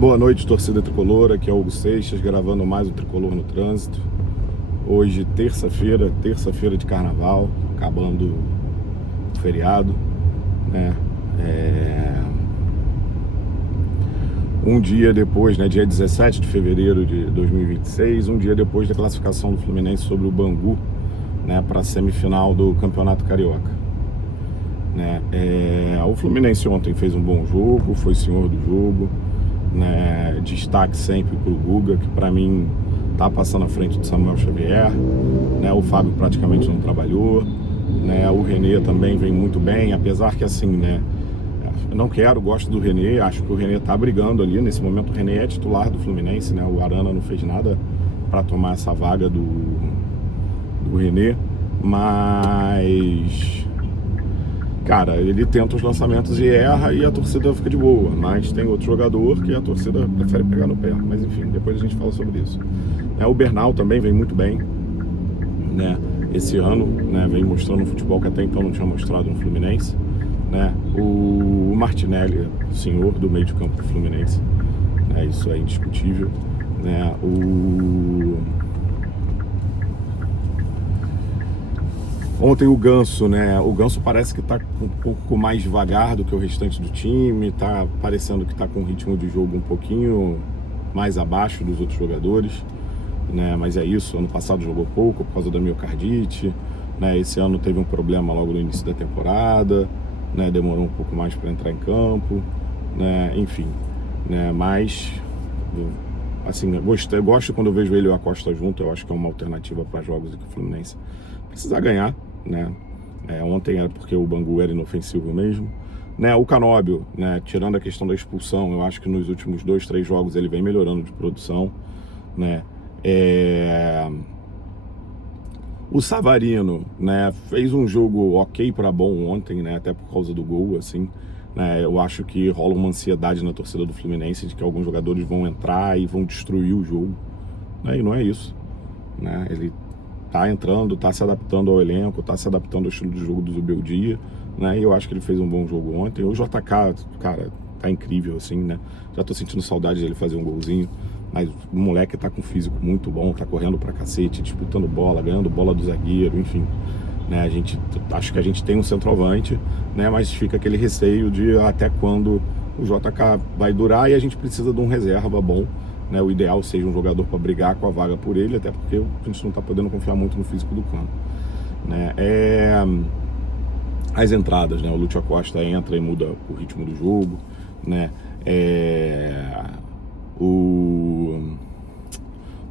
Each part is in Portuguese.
Boa noite, torcida tricolor. Aqui é Hugo Seixas, gravando mais o Tricolor no Trânsito. Hoje, terça-feira de carnaval, acabando o feriado, né? Um dia depois, né, dia 17 de fevereiro de 2026, um dia depois da classificação do Fluminense sobre o Bangu, né, para a semifinal do Campeonato Carioca. Né? O Fluminense ontem fez um bom jogo, foi senhor do jogo, né? Destaque sempre para o Guga, que para mim está passando à frente do Samuel Xavier, né? O Fábio praticamente não trabalhou, né? O René também vem muito bem, apesar que assim, né? Eu gosto do René, acho que o René está brigando ali, nesse momento o René é titular do Fluminense, né? O Arana não fez nada para tomar essa vaga do René, mas... Cara, ele tenta os lançamentos e erra e a torcida fica de boa, mas tem outro jogador que a torcida prefere pegar no pé. Mas enfim, depois a gente fala sobre isso. O Bernal também vem muito bem, né? Esse ano, né? Vem mostrando um futebol que até então não tinha mostrado no Fluminense, né? O Martinelli, senhor do meio de campo do Fluminense, né? Isso é indiscutível, né? Ontem o Ganso, né? O Ganso parece que tá um pouco mais devagar do que o restante do time, tá parecendo que tá com um ritmo de jogo um pouquinho mais abaixo dos outros jogadores, né? Mas é isso, ano passado jogou pouco por causa da miocardite, né? Esse ano teve um problema logo no início da temporada, né? Demorou um pouco mais para entrar em campo, né? Enfim, né? Mas assim, eu gosto quando eu vejo ele e o Acosta junto, eu acho que é uma alternativa para jogos que o Fluminense precisa ganhar, né? Ontem era porque o Bangu era inofensivo mesmo, né? O Canóbio, né? Tirando a questão da expulsão, eu acho que nos últimos 2, 3 jogos ele vem melhorando de produção, né? O Savarino, né? Fez um jogo ok para bom ontem, né? Até por causa do gol, assim, né? Eu acho que rola uma ansiedade na torcida do Fluminense de que alguns jogadores vão entrar e vão destruir o jogo, né? E não é isso, né? Ele tá entrando, tá se adaptando ao elenco, tá se adaptando ao estilo de jogo do Zubeldia, né? E eu acho que ele fez um bom jogo ontem. O JK, cara, tá incrível, assim, né? Já tô sentindo saudade dele fazer um golzinho, mas o moleque tá com um físico muito bom, tá correndo pra cacete, disputando bola, ganhando bola do zagueiro, enfim, né? Acho que a gente tem um centroavante, né? Mas fica aquele receio de até quando o JK vai durar e a gente precisa de um reserva bom, né? O ideal seja um jogador para brigar com a vaga por ele, até porque a gente não está podendo confiar muito no físico do campo, né? As entradas, né? O Lúcio Acosta entra e muda o ritmo do jogo, né? O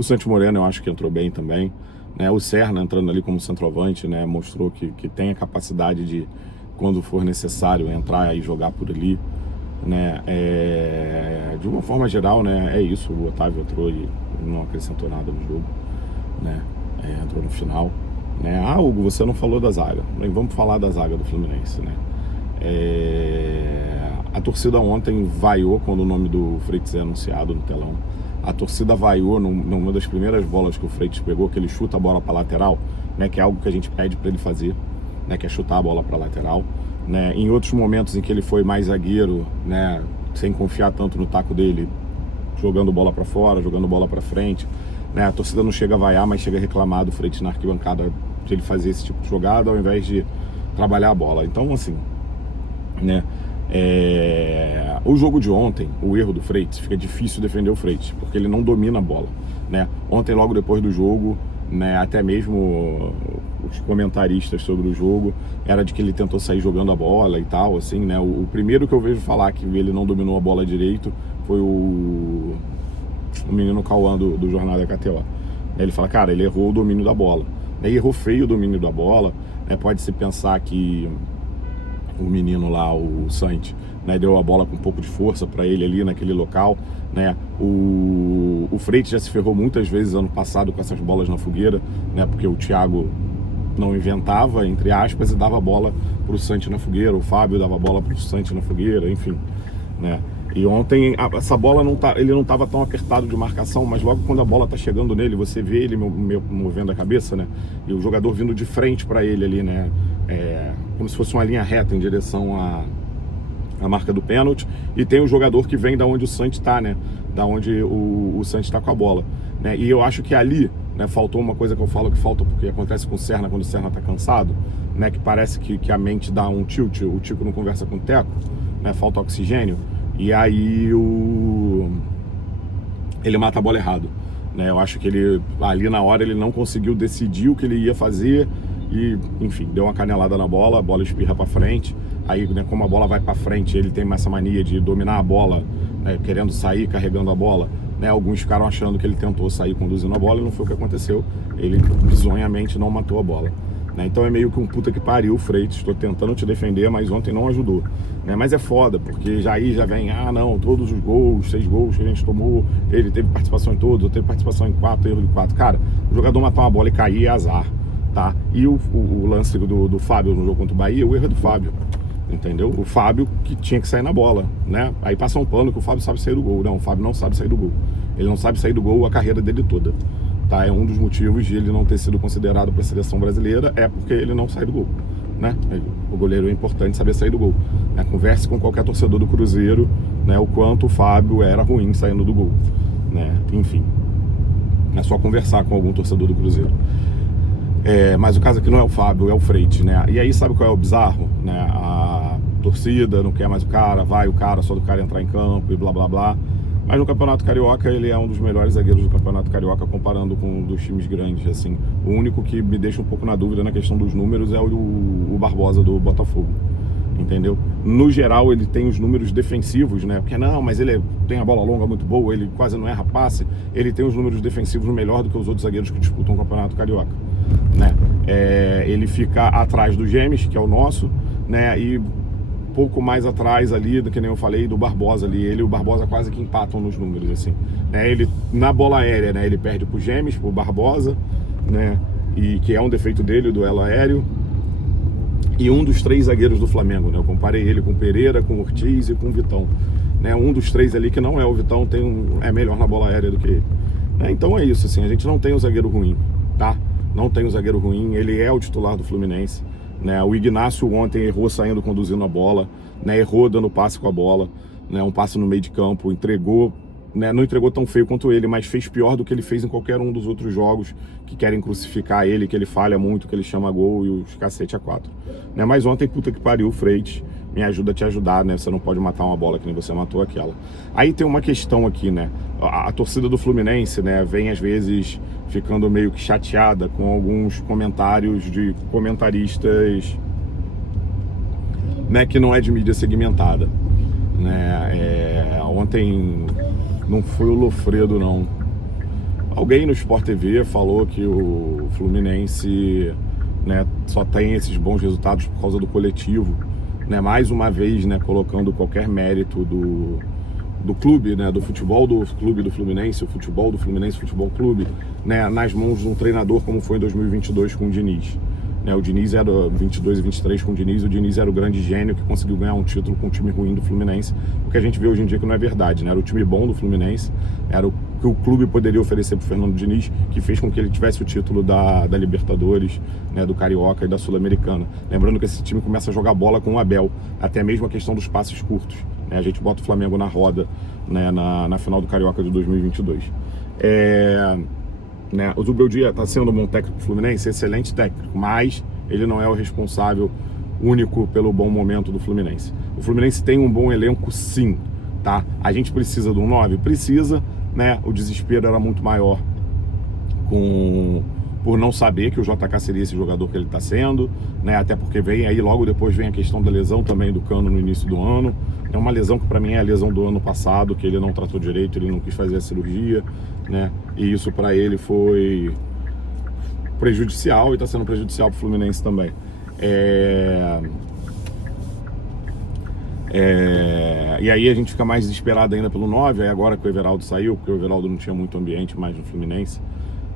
Santi Moreno eu acho que entrou bem também, né? O Serna entrando ali como centroavante, né? Mostrou que tem a capacidade de, quando for necessário, entrar e jogar por ali, né? De uma forma geral, né? É isso. O Otávio entrou e não acrescentou nada no jogo, né? Entrou no final, né? Hugo, você não falou da zaga. Bem, vamos falar da zaga do Fluminense, né? A torcida ontem vaiou quando o nome do Freitas é anunciado no telão. A torcida vaiou numa das primeiras bolas que o Freitas pegou, que ele chuta a bola para lateral, né? Que é algo que a gente pede para ele fazer, né? Que é chutar a bola para lateral. Né, em outros momentos em que ele foi mais zagueiro, né, sem confiar tanto no taco dele, jogando bola para fora, jogando bola para frente, né, a torcida não chega a vaiar, mas chega a reclamar do Freitas na arquibancada de ele fazer esse tipo de jogada ao invés de trabalhar a bola. Então, assim, né, o jogo de ontem, o erro do Freitas, fica difícil defender o Freitas, porque ele não domina a bola, né? Ontem, logo depois do jogo, né, até mesmo os comentaristas sobre o jogo era de que ele tentou sair jogando a bola e tal, assim, né? O primeiro que eu vejo falar que ele não dominou a bola direito foi o menino Cauã do Jornada KTO. Ele fala, cara, ele errou o domínio da bola, né? Errou feio o domínio da bola, né? Pode-se pensar que o menino lá, o Santi, né, deu a bola com um pouco de força para ele ali naquele local, né? O Freitas já se ferrou muitas vezes ano passado com essas bolas na fogueira, né? Porque o Thiago não inventava, entre aspas, e dava bola pro Santi na fogueira, o Fábio dava bola pro Santi na fogueira, enfim, né? E ontem essa bola ele não estava tão apertado de marcação, mas logo quando a bola tá chegando nele, você vê ele movendo a cabeça, né? E o jogador vindo de frente para ele ali, né? Como se fosse uma linha reta em direção a marca do pênalti, e tem o jogador que vem da onde o Santos está, né? Da onde o Santos está com a bola, né? E eu acho que ali, né, faltou uma coisa que eu falo que falta porque acontece com o Serna quando o Serna está cansado, né? Que parece que a mente dá um tilt, o Tico não conversa com o Teco, né? Falta oxigênio, e aí ele mata a bola errado, né? Eu acho que ele ali na hora ele não conseguiu decidir o que ele ia fazer e, enfim, deu uma canelada na bola, a bola espirra para frente. Aí, né, como a bola vai para frente, ele tem essa mania de dominar a bola, né, querendo sair, carregando a bola, né? Alguns ficaram achando que ele tentou sair conduzindo a bola e não foi o que aconteceu. Ele bizonhamente não matou a bola, né? Então é meio que um puta que pariu, Freitas. Estou tentando te defender, mas ontem não ajudou, né? Mas é foda, porque já vem, não, todos os gols, 6 gols que a gente tomou, ele teve participação em todos, eu teve participação em 4, erro de 4. Cara, o jogador matar uma bola e cair é azar, tá? E o lance do Fábio no jogo contra o Bahia, o erro é do Fábio, entendeu? O Fábio que tinha que sair na bola, né? Aí passa um pano que o Fábio sabe sair do gol. Não, o Fábio não sabe sair do gol. Ele não sabe sair do gol a carreira dele toda, tá? É um dos motivos de ele não ter sido considerado para a seleção brasileira, é porque ele não sai do gol, né? O goleiro é importante saber sair do gol, né? Converse com qualquer torcedor do Cruzeiro, né? O quanto o Fábio era ruim saindo do gol, né? Enfim, é só conversar com algum torcedor do Cruzeiro. Mas o caso aqui não é o Fábio, é o Freitas, né? E aí sabe qual é o bizarro, né? A torcida não quer mais o cara, vai o cara só do cara entrar em campo e blá blá blá. Mas no Campeonato Carioca ele é um dos melhores zagueiros do Campeonato Carioca comparando com dos times grandes, assim. O único que me deixa um pouco na dúvida na questão dos números é o Barbosa do Botafogo, entendeu? No geral ele tem os números defensivos, né? Porque não, mas ele tem a bola longa muito boa, ele quase não erra passe, ele tem os números defensivos melhor do que os outros zagueiros que disputam o Campeonato Carioca, né? Ele fica atrás do Gemes, que é o nosso, né? E pouco mais atrás ali, que nem eu falei, do Barbosa ali. Ele e o Barbosa quase que empatam nos números, assim, né? Ele, na bola aérea, né, ele perde pro Gemes, pro Barbosa, né? E que é um defeito dele, o duelo aéreo. E um dos 3 zagueiros do Flamengo, né? Eu comparei ele com o Pereira, com o Ortiz e com o Vitão, né? Um dos 3 ali que não é o Vitão é melhor na bola aérea do que ele, né? Então é isso, assim, a gente não tem um zagueiro ruim, tá? Não tem um zagueiro ruim, ele é o titular do Fluminense, né? O Ignacio ontem errou saindo conduzindo a bola, né? Errou dando passe com a bola, né? Um passe no meio de campo, entregou, né? Não entregou tão feio quanto ele, mas fez pior do que ele fez em qualquer um dos outros jogos que querem crucificar ele, que ele falha muito, que ele chama gol e os cacete a 4, né? Mas ontem, puta que pariu, Freitas, me ajuda a te ajudar, né? Você não pode matar uma bola que nem você matou aquela. Aí tem uma questão aqui, né? A torcida do Fluminense, né, vem às vezes ficando meio que chateada com alguns comentários de comentaristas, né, que não é de mídia segmentada, né? Ontem não foi o Lofredo, não. Alguém no Sport TV falou que o Fluminense, né, só tem esses bons resultados por causa do coletivo, né? Mais uma vez, né, colocando qualquer mérito do clube, né, do futebol do clube do Fluminense, o futebol do Fluminense Futebol Clube, né, nas mãos de um treinador como foi em 2022 com o Diniz, né? O Diniz era 22 e 23 com o Diniz era o grande gênio que conseguiu ganhar um título com um time ruim do Fluminense. O que a gente vê hoje em dia que não é verdade, né? Era o time bom do Fluminense, era o que o clube poderia oferecer para o Fernando Diniz, que fez com que ele tivesse o título da Libertadores, né, do Carioca e da Sul-Americana. Lembrando que esse time começa a jogar bola com o Abel, até mesmo a questão dos passes curtos, né? A gente bota o Flamengo na roda, né, na final do Carioca de 2022. Né, o Zubeldia está sendo um bom técnico do Fluminense, excelente técnico, mas ele não é o responsável único pelo bom momento do Fluminense. O Fluminense tem um bom elenco, sim, tá? A gente precisa de um 9? Precisa, né? O desespero era muito maior por não saber que o JK seria esse jogador que ele está sendo, né? Até porque vem aí, logo depois vem a questão da lesão também do Cano no início do ano. É uma lesão que para mim é a lesão do ano passado, que ele não tratou direito, ele não quis fazer a cirurgia, né? E isso para ele foi prejudicial e está sendo prejudicial para o Fluminense também. E aí a gente fica mais desesperado ainda pelo 9, aí agora que o Everaldo saiu, porque o Everaldo não tinha muito ambiente mais no Fluminense,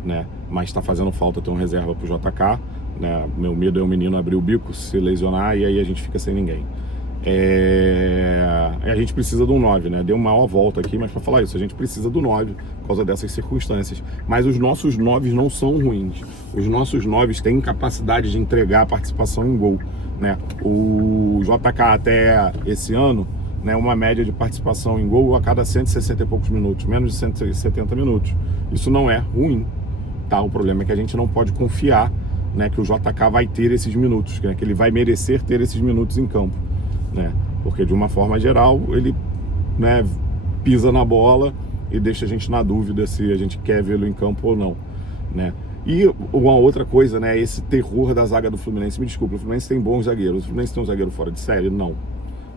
né? Mas está fazendo falta ter um reserva para o JK, né? Meu medo é o menino abrir o bico, se lesionar, e aí a gente fica sem ninguém. A gente precisa do 9, né? Deu uma maior volta aqui, mas para falar isso, a gente precisa do 9 por causa dessas circunstâncias. Mas os nossos 9 não são ruins. Os nossos 9 têm capacidade de entregar a participação em gol, né? O JK até esse ano, né, uma média de participação em gol a cada 160 e poucos minutos, menos de 170 minutos. Isso não é ruim, tá? O problema é que a gente não pode confiar, né, que o JK vai ter esses minutos, né, que ele vai merecer ter esses minutos em campo, né? Porque de uma forma geral ele, né, pisa na bola e deixa a gente na dúvida se a gente quer vê-lo em campo ou não, né? E uma outra coisa, né, esse terror da zaga do Fluminense. Me desculpa, o Fluminense tem bons zagueiros. O Fluminense tem um zagueiro fora de série? Não.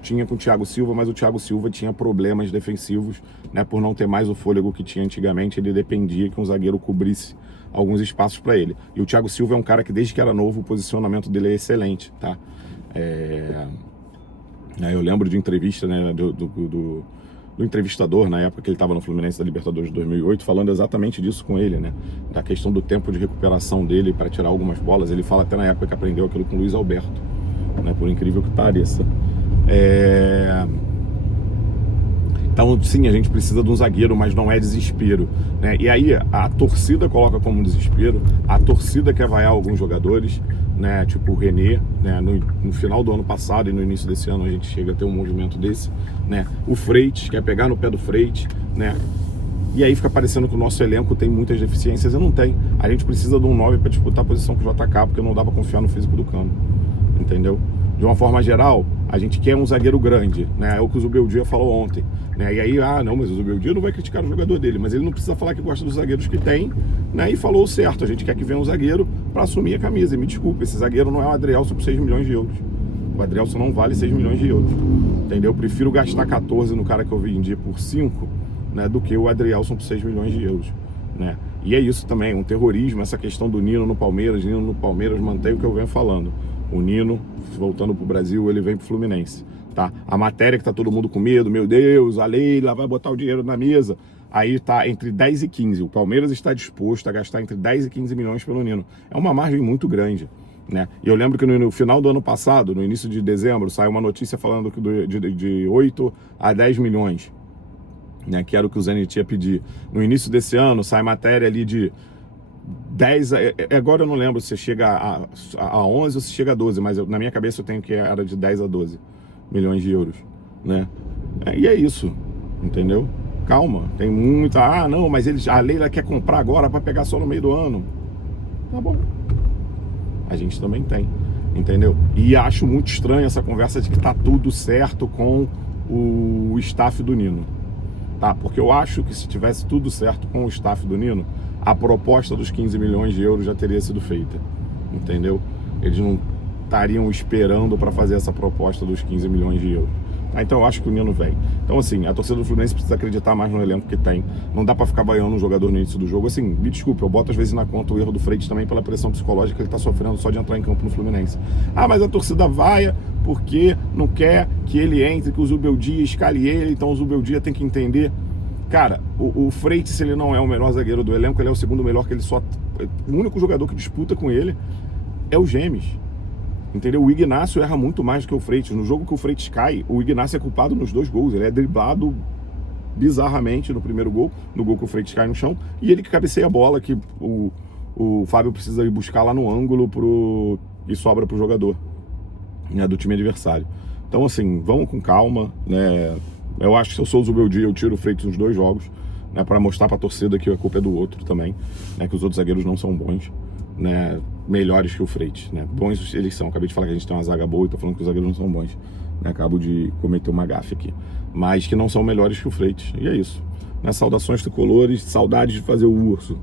Tinha com o Thiago Silva, mas o Thiago Silva tinha problemas defensivos, né, por não ter mais o fôlego que tinha antigamente. Ele dependia que um zagueiro cobrisse alguns espaços para ele. E o Thiago Silva é um cara que desde que era novo o posicionamento dele é excelente, tá? Eu lembro de entrevista, né, do entrevistador na época que ele estava no Fluminense da Libertadores de 2008, falando exatamente disso com ele, né, da questão do tempo de recuperação dele para tirar algumas bolas. Ele fala até na época que aprendeu aquilo com o Luiz Alberto, né, por incrível que pareça. Então, sim, a gente precisa de um zagueiro, mas não é desespero, né? E aí a torcida coloca como desespero, a torcida quer vaiar alguns jogadores, né? Tipo o René, né? No final do ano passado e no início desse ano a gente chega a ter um movimento desse, né? O Freitas, quer pegar no pé do Freitas, né? E aí fica parecendo que o nosso elenco tem muitas deficiências. Eu não tenho. A gente precisa de um 9 para disputar a posição com o JK, porque não dá para confiar no físico do Cano, entendeu? De uma forma geral, a gente quer um zagueiro grande, né? É o que o Zubeldia falou ontem, né? E aí, não, mas o Zubeldia não vai criticar o jogador dele, mas ele não precisa falar que gosta dos zagueiros que tem, né? E falou certo, a gente quer que venha um zagueiro para assumir a camisa. E me desculpe, esse zagueiro não é o Adrielson por 6 milhões de euros. O Adrielson não vale 6 milhões de euros, entendeu? Eu prefiro gastar 14 no cara que eu vendi por 5, né, do que o Adrielson por 6 milhões de euros, né? E é isso também, um terrorismo, essa questão do Nino no Palmeiras. Nino no Palmeiras mantém o que eu venho falando. O Nino, voltando pro Brasil, ele vem pro Fluminense, tá? A matéria que tá todo mundo com medo, meu Deus, a Leila vai botar o dinheiro na mesa. Aí tá entre 10 e 15. O Palmeiras está disposto a gastar entre 10 e 15 milhões pelo Nino. É uma margem muito grande, né? E eu lembro que no final do ano passado, no início de dezembro, saiu uma notícia falando que de 8 a 10 milhões, né? Que era o que o Zenit ia pedir. No início desse ano, sai matéria ali de 10, agora eu não lembro se chega a 11 ou se chega a 12, mas na minha cabeça eu tenho que era de 10 a 12 milhões de euros, né? E é isso, entendeu? Calma, tem muita... não, mas a Leila quer comprar agora para pegar só no meio do ano. Tá bom. A gente também tem, entendeu? E acho muito estranho essa conversa de que tá tudo certo com o staff do Nino, tá? Porque eu acho que se tivesse tudo certo com o staff do Nino, a proposta dos 15 milhões de euros já teria sido feita, entendeu? Eles não estariam esperando para fazer essa proposta dos 15 milhões de euros. Então eu acho que o Nino vem. Então assim, a torcida do Fluminense precisa acreditar mais no elenco que tem. Não dá para ficar vaiando um jogador no início do jogo. Assim, me desculpe, eu boto às vezes na conta o erro do Freitas também pela pressão psicológica que ele tá sofrendo só de entrar em campo no Fluminense. Mas a torcida vaia porque não quer que ele entre, que o Zubeldia escale ele, então o Zubeldia tem que entender. Cara, o Freitas, ele não é o melhor zagueiro do elenco, ele é o segundo melhor, que ele só... O único jogador que disputa com ele é o Gemes, entendeu? O Ignacio erra muito mais do que o Freitas. No jogo que o Freitas cai, o Ignacio é culpado nos 2 gols. Ele é driblado bizarramente no primeiro gol, no gol que o Freitas cai no chão, e ele que cabeceia a bola, que o Fábio precisa ir buscar lá no ângulo e sobra pro jogador, né, do time adversário. Então assim, vamos com calma, né? Eu acho que se eu sou o Zubeldia, eu tiro o Freitas nos 2 jogos, né, para mostrar para a torcida que a culpa é do outro também, né, que os outros zagueiros não são bons, né, melhores que o Freitas, né, bons eles são. Acabei de falar que a gente tem uma zaga boa e tô falando que os zagueiros não são bons, né, acabo de cometer uma gafe aqui, mas que não são melhores que o Freitas, e é isso, né, saudações tricolores, saudades de fazer o urso.